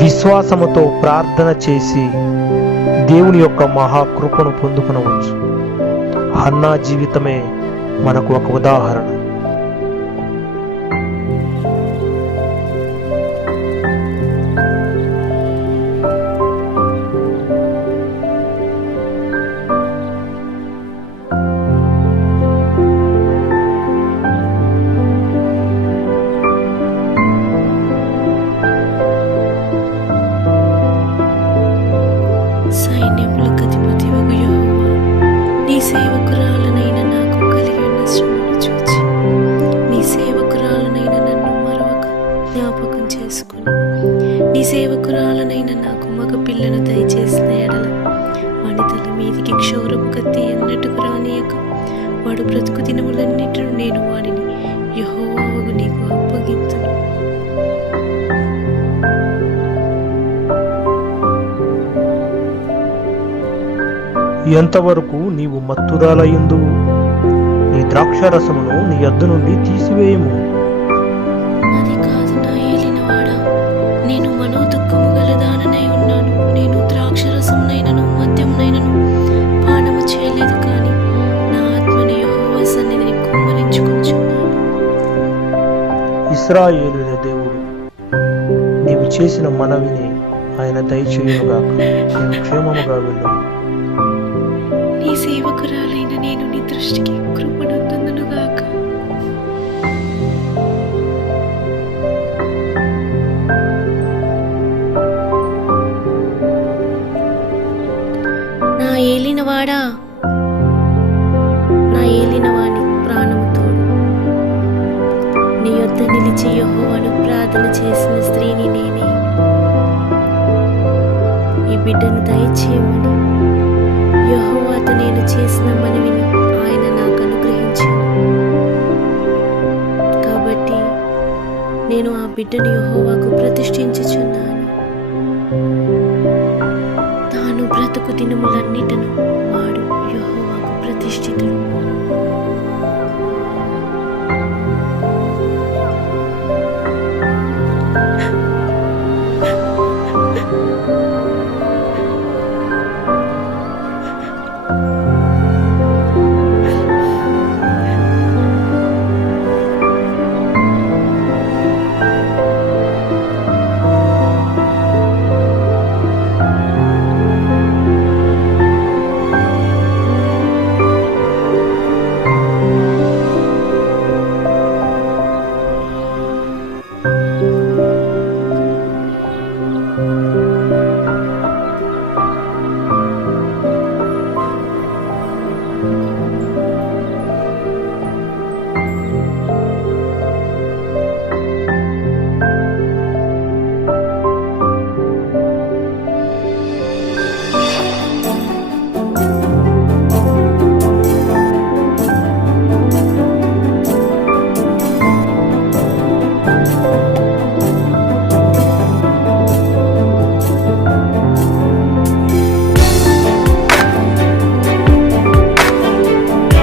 విశ్వాసముతో ప్రార్థన చేసి దేవుని యొక్క మహాకృపను పొందుకొనవచ్చు. హన్నా జీవితమే మనకు ఒక ఉదాహరణ. సైన్యములకు అధిపతివగు యెహోవా, నీ సేవకురాలనైన నాకు కలిగి ఉన్న శ్రమను చూచి నీ సేవకురాలనైన నన్ను మరొక జ్ఞాపకం చేసుకుని నీ సేవకురాలనైన నాకు మగ పిల్లను దయచేసిన ఎడల వాని తల మీదికి క్షౌరపు కత్తి ఎన్నట్టుకు రానియక వాడు బ్రతుకు దినములన్నిటిలో నేను వాడిని యెహోవావగు నీకు అప్పగింతును. ఎంతవరకు నీవు మత్తురాలయందువు? నీ ద్రాక్షరసమును నీ యొద్ద నుండి తీసివేయము. అది కాదు నా ఏలినవాడా, నేను మనోదుఃఖము గలదాననై ఉన్నాను. నేను ద్రాక్షరసమునైనను మద్యమునైనను పానము చేయలేదు, కానీ నా ఆత్మని యెహోవా సన్నిధిని కుమ్మరించుకొనుచున్నాను. ఇశ్రాయేలుల దేవుడు నీవు చేసిన మనవిని ఆయన దయచేయునుగాక. నేను క్షేమముగా వెళ్ళు. నీ సేవకురాలైన నేను నీ దృష్టికి కృపణొందునుగాక. నా ఏలినవాడా, నా ఏలినవాని ప్రాణము తోడు. నీ యొద్ద నిలిచి యెహోవాను ప్రార్థన చేసిన స్త్రీని నేనే. ఈ బిడ్డను దయచేయమని యెహోవాతో నేను చేసిన మనవిని ఆయన నాకు అనుగ్రహించాను. కాబట్టి నేను ఆ బిడ్డను యెహోవాకు ప్రతిష్ఠించుచున్నాను. తాను బ్రతుకు దినములన్నిటను వాడు యెహోవాకు ప్రతిష్ఠితుడు.